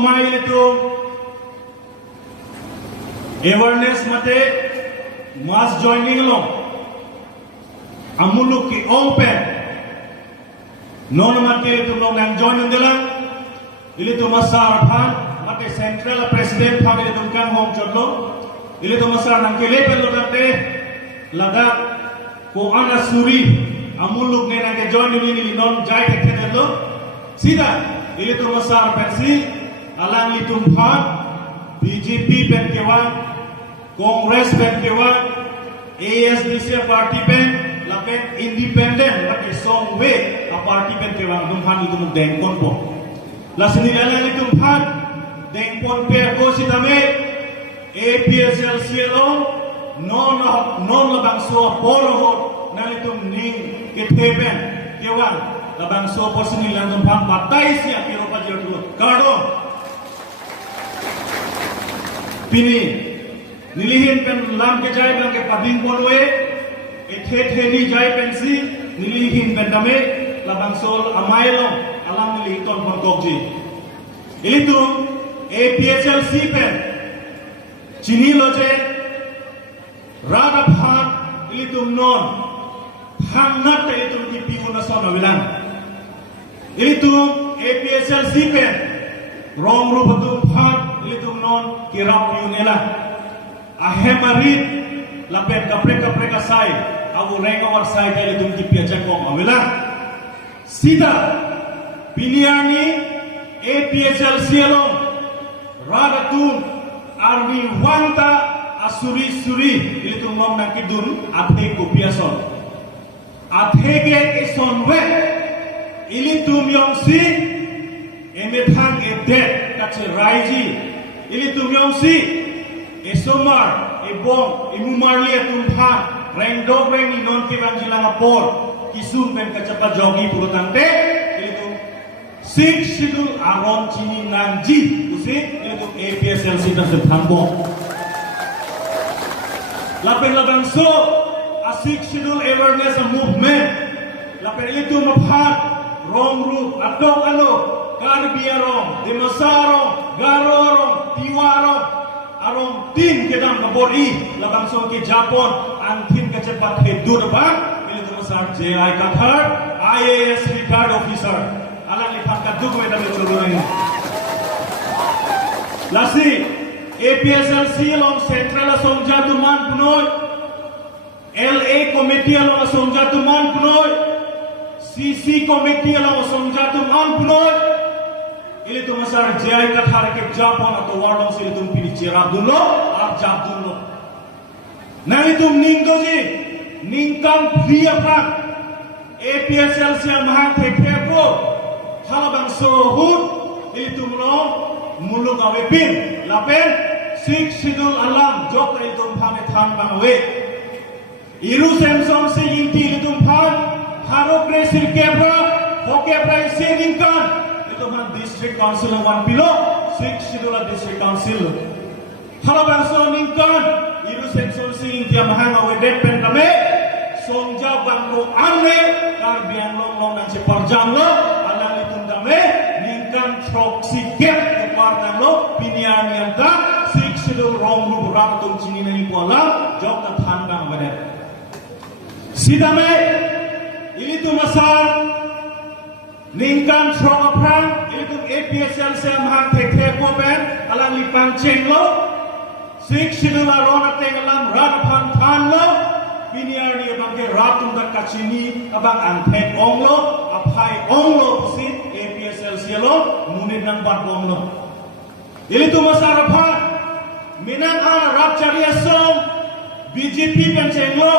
mail itu awareness mate mass joining lo amuluk ki open non mate itu lo nang join undela itu masar phan mate central president phan itu kan home jodlo itu masar nang kele pelo date laga ko ana suri amuluk ne nang join ini non jai ke lo sida itu masar pensi alang itu phan BJP pen kewan Congress pen kewan ASDC party pen lapen independent lake songwe a party pen kewan dumhan itu dengkon po la senilala itu dumhan dengkon pe ko sitame APSL cielo non labang so poro na itu ning ketepen kewan labang so po senilala dumhan patai sia kiro pajero kardon Pini nilihin pen lam ke jai bang ke pading ponwe ethe ni jai pensi nilihin pen dame labang sol amailo alam nilihin ton pon kokji ilitu APSL pen chini loje rada phan ilitu non hangat ilitu ki pinguna sona wilang ilitu APSL pen rong rupatu phan ilitum non kirau yunela ahemarit lapet kapre sai awu renga war sai dai ilitum tipia jakong awela sida piniani APSL sialong radatun armi wanta asuri ilitum nom nang kidun athe kopiason athege esonwe ilitum yongsi emethang edet kache raiji ili tumyongsi esomar ebong imumarli atumha rengdog reng non ke banjila ngapor kisum pen kacapa jogi purutante ili tum sik sidul aron chini nanji usik ili tum APSL sita sethambo lapen labang so asik sidul awareness movement lapen ili tum aphat rong ru adong alo Karbiarong, Demasarong, Garorong, Tiwarong, Arong tin kedam kabori, labang so ke Japon, antin kecepat ke Durban, ini Demasar JI Qatar, IAS retired officer, alang lipat kaduk medam cururang. Lasi, APSL long Central Songjatuman Punoy, LA Committee long Songjatuman Punoy, CC Committee long Songjatuman Punoy, ili tu masar jai kathar ke Japon atau warong sili tum pilih cerap dulu, jab dulu. Nah itu ningdoji, ningkan pria prak, APSL siam mahang tekeko, halabang sohut, ili tu muluk awepin, lapen sik sidul alam jok ili tu pame tham bang awe. Iru semsong si inti ili tu pam, haro presir kebra, pokebra isi ningkan. District Council of One Pilo, 6 Shidula District Council. Kalau bangsa ningkan, iru sensor sing dia mahanga wedet pentame, songja banglo ane, karbian long nang separjang lo, alang itundame, ningkan proxy gap kepartan lo, pinian yang tak, 6 Shidul rong lu berang tung cini nani pola, jok na thandang wedet. Sidame, ini tu masal. Ningkan strong aprang itu APSL saya mahang tek pen alang lipang ceng lo sik sidula rona teng alam rat pan lo piniar dia bangke ratung dak kacini abang antek ong lo apai ong lo pusit APSL saya lo munid nang bat ong lo ili tu masar apa minang ala rat cari asong BJP pen ceng lo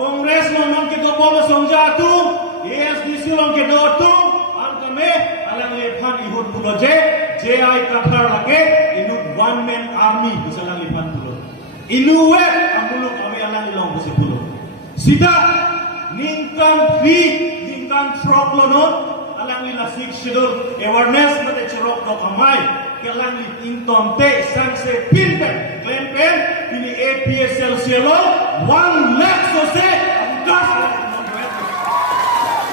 Kongres lo nang ke dopo lo song jatuh ASDC lo ke dotu alang lephan ihut pulo JI Qatar lage inuk one man army bisalang lephan pulo inuwe amuluk ame alang ilong busi pulo sida ningkan trok lonon alang lila sik shidul awareness mate chirok dok amai kelang li inton te sanse pinte klempen ini APSL cielo 1 lakh sose gas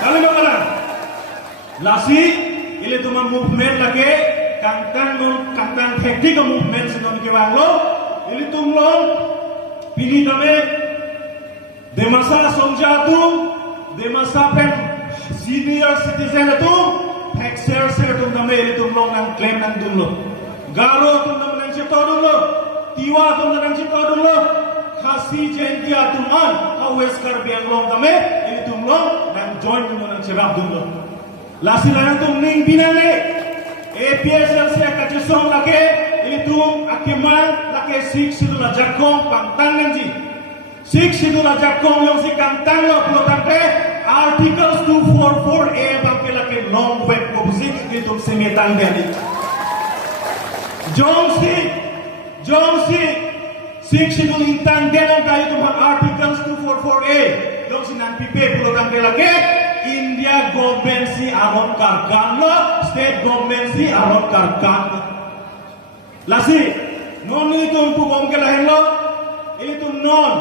kali bakalan Lasi, ili tu movement lagi kangtang tactical movement sinon ke wanglo ili tunglong pili kami demasa songjatu demasa pen senior citizen itu taxer tum kami ili tunglong nang claim nang dunlo galo tum nang cito dunlo tiwa tum nang cito dunlo khasi jendia tuman aweskar bianglong kami ili tunglong nang join tum nang cerap dunlo lasilan tum ning binane APSL se kacesong lake ilitung akiman lake sik sidula jakong pangtang nanji sik sidula jakong yung si kangtang lo pelotante articles 244A bangke lake long web kobusi ilitung semetang dari jongsi sik sidul intang denang kayu tumpang articles 244A yung si nang pipe pelotante lake India government si aron karkan lo, state government si aron karkan. Lasi, non itu untuk bom ke lain lo, itu non.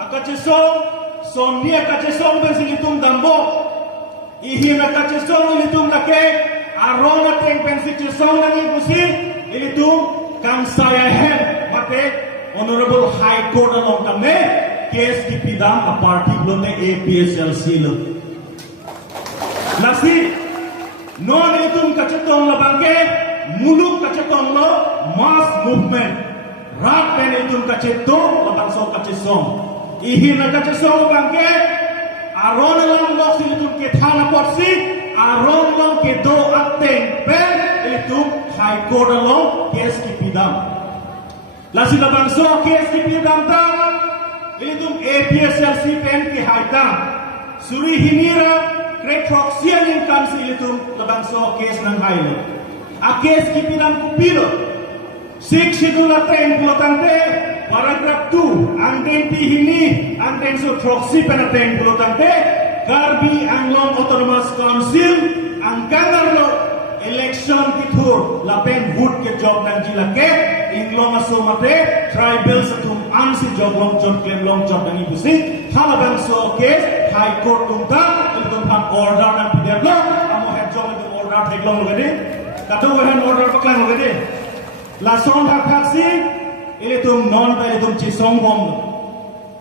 Akacesong, sondi akacesong bensin itu dambo. Ihi akacesong itu lake, aron ateng bensin cesong nangi busi, itu kang saya hen mate honorable high court along kami, case dipidang a party belum APSLC lo. Nasi non itu kacetong labangke muluk kacetong lo mass movement rat pen itu kacetong labang so kacetong ihin kacetong labangke aron lang lo itu kethana porsi aron lang kedo ateng pen itu high court lo case kipidam lasi labang so case kipidam ta itu APSLC pen ki haidam suri hinira Great Proxian in council itu labang so case ng hailo. A case kipinang kupilo. 6 sidula 10 pulotante paragraph 2 ang den pihini ang den so proxy penaten pulotante Garbi ang long autonomous council ang kangarlo election kitur lapen vote ke job ng jilake inglong asumate tribal sa ansi job long job claim long job ng ibusi halabang so case high court tunta ang order ng pidablo amo head job ng order teglong lo gede kadu wehan order paklang lo gede lason haksi ili tum non pa ili tum chisong bom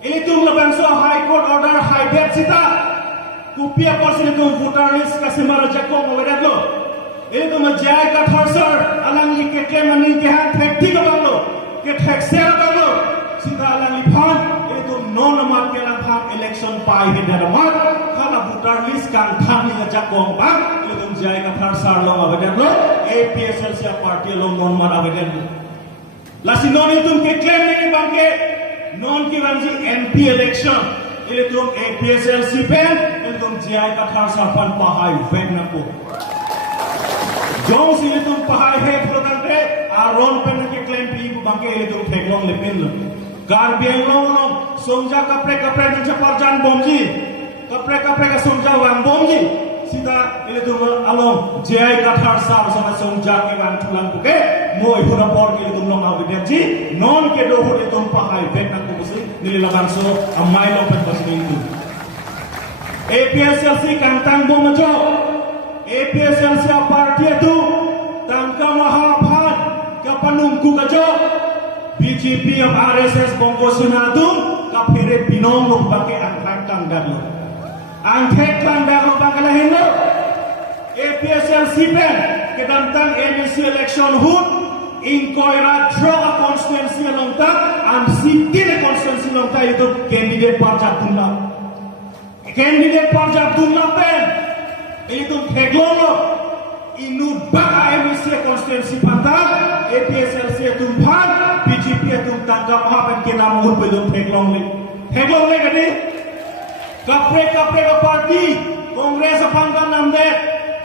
ili tum labang so high court order high bet sita kupia por sila tum voter list kasi marajako mo gede lo ili tum jay ka thorsar alang ikekle maning ke han thekti ka banglo ke theksel banglo sita alang liphan ili tum non amat ke lang election pai he daramat kana voter list kan thami ga jakong bang ili tum jay ka thorsar lo abedan lo APSL sia party lo non mar abedan lo lasi non itum ke claim ni bangke non ki ranji MP election ili tum APSL si pen ili tum jay ka thorsar pan pahai vek na po jong si ili tum pahai he protante aron pen ke claim pi bangke ili tum theklong le pen lo Garbiang long songja kapre nang parjan bomji kapre ka songja wang bomji sita ile tu along jai kathar sar sama songja ke wang tulang puke moi hura por ke tu long awi ji non ke do huri tum pahai bet nang kusi nili laban so amai lo pen pasing itu APSLC kantang bomajo APSLC party itu tangka mahaphat kapanungku kajo BJP of RSS Bongo Sinadum kapire binong lo bake ang kantang darlo ang theklang darlo bangkala hendo APSL sipen kedantang MEC election hut inkoira droga constituency longta ang sitine constituency longta itu candidate parjat dunla pen itu theklong inut baka MEC constituency pantang APSLC tumphan BJP tangga mahapan ke namun belum theklong le gadi kapre ka party kongres apangkan namde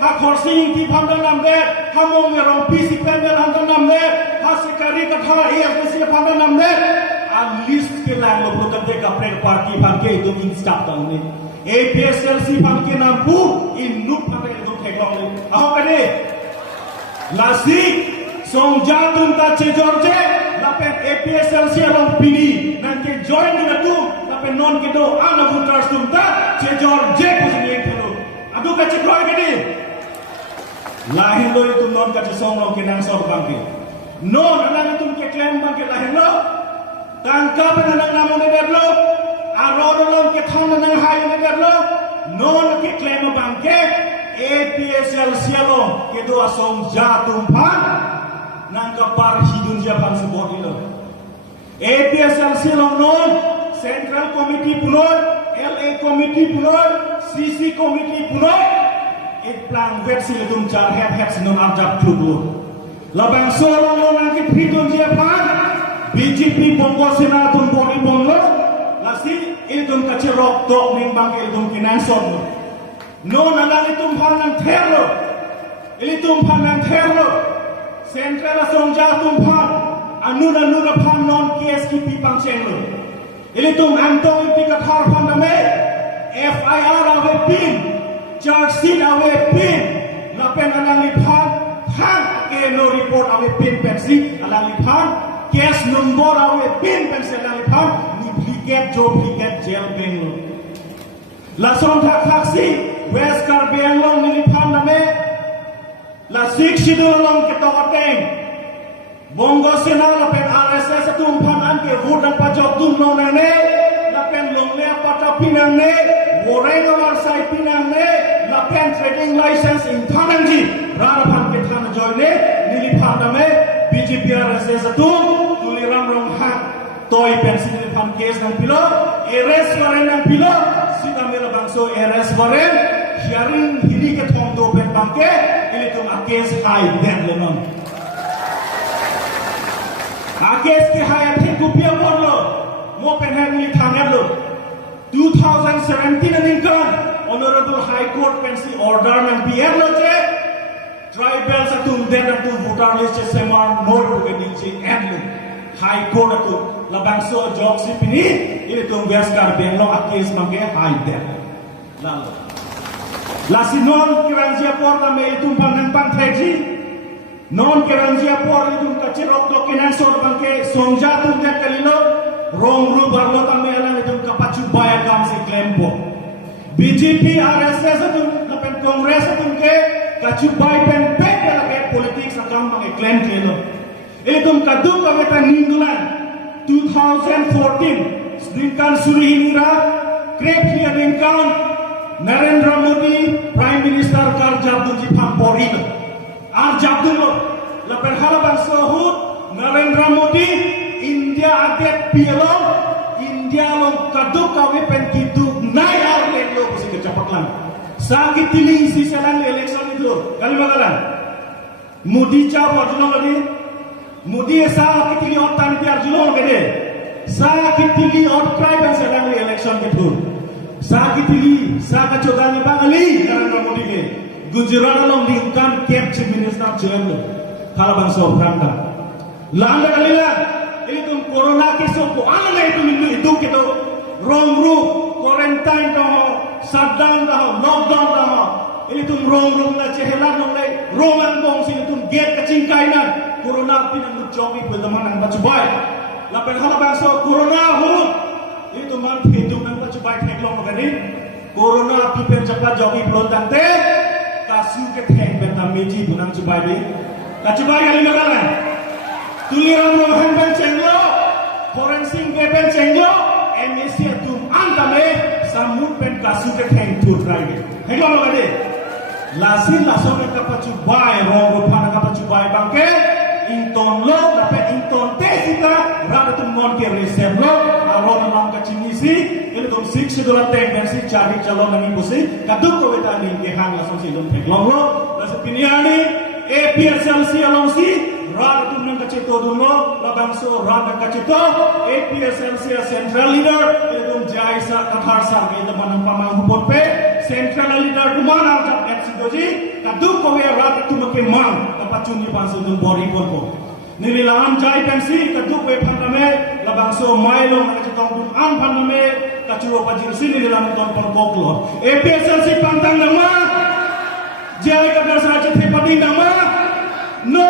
ha khorsing ti pangkan namde ha mong merong PC panel hangkan namde ha sekari ka tha AFC pangkan namde a list ke lang lo protante kapre party bangke itu instap tang ni APSLC bangke nampu inut pangke itu theklong le aho gadi lasi songjatum ta chejorje lapen APSLC along pini nanti join dengan tu lapen non kedo ana voters tum ta chejorje posini thelo adu ka chekroy gedi Lahir lo itu non kaca song lo kenang sor bangke. Non anak itu ke klaim bangke lahir lo. Tangkap anak namun eder lo. Arod lo ke thang anak hai eder lo. Non ke klaim bangke. APSL sialo ke doa song jatum pan. Nangka par hidun japan sebut lo. APSL sialo non Central Committee punoi, LA Committee punoi, CC Committee punoi. Plan versi letum car head sinon arjab tubuh. Labang sorong lo nangki pidun Japan, BJP Bongo Senatun Bori Bongo, lasi iltum kacerok dok nimbang iltum kinanson. No nalang iltum panang terlo, iltum panang terlo. Central Songja tumpan, anuna pan non KSKP pangcenglo. Iltum antong ipikat harpan name, FIR awe pin. Charge awe pin, lapen alang lipan, hang ke no report awe pin pensi alang lipan, case number awe pin pensi alang lipan, duplicate jail benglo. Lason taksi West Car benglo ni lipan name, la sik sidul long ketokateng, bongo sena lapen RSS tumpan anke hudan pajok tumno nane, lapen long lea pata pinang ne, goreng amar sai pinang ne. Lapen trading license in Thanangji, Rarapan ke Thana Joyne, Nilipan Dame, BJP RSS Atum, Tuliram Rong Hak, Toy Pensi Nilipan case ng Pilo, arrest warrant ng Pilo, Sita Mira Bangso arrest warrant, Sharing hindi ke Thong Do Pen Bangke, ilitum a case high dead lemon. A case ke high atin kupia modlo, mo pen hang Nilipan lo, 2017 ningkan. Honorable High Court pensi order ng PR lo je tribal sa tumden ng voter list je semar nor ke DJ endlo High Court atu labangso jog si pini ini tum Westcar benglo akis mangke high debt lalu lasi non kiranjia porta me itum panang pantheji non kiranjia por itum kacirok dokinan sor bangke songja tum den kalilo rong ru barlo tamme alang itum kapachu baya gam si klempo BJP RSS atun lapen Kongres atun ke kacubai pen pek ke politik sakam mang klaim kelo. Itum kaduk kametan nindulan 2014 sedingkan suri hinira krep hearing count Narendra Modi Prime Minister Arjabdul Jipang Pori Arjabdul lapen halaban sohut Narendra Modi India adet pielo India long kaduk kawe pen kiduk naik arlen lo pasti kecepatan. Sakit tili isi selang election itu kali bakalan. Modi cawa julong lagi. Modi sakit tili otan biar julong lagi. Sakit tili ot tribe selang election itu. Sakit tili sakit coba bangali karena Modi ke. Gujarat long diungkap cap chief minister jalan. Kalau bangsa beranda. Landa kali lah. Itu corona kesok ana itu minggu itu kita wrong route quarantine dah shutdown dah lockdown dah itu wrong na cehelan nong lay roman bong sin itu gate kacingkai na corona pinang jogi bedaman ang bacubai lapen hala bangso corona hut itu man hidup nang bacubai teklong magani corona pipen cepat jogi pelotang te kasu ke theng beta meji bunang cubai be kacubai kali magalan tuliran rohan ben cenglo forensik ben cenglo MSC atum antame samut pen kasu ke theng tu trai hego magade lasin lason ka pacubai rong rupan ka pacubai bangke inton lo dapat inton te kita rada tum non ke resem lo aron nam ka cingisi ele tum sik sidula teng ben si cari calon nang imbusi kaduk ko betani ke hang lason si lom thek long lo lasin piniani APSL si along si rada tum nang ka ceto dungo labangso rada ka ceto APSL si central leader ele tum jaisa kathar sar ke teman pamang hupon pe central leader dumana jap etsidoji kaduk ko ya rada tum ke mang kapacuni panso dum bori porko nililan jai pensi kaduk we phandame labangso mailo na cetong dum am phandame kachuo pajir sini nililan ton porkoklo APSL si pantang nama jai kadar saja te pading nama no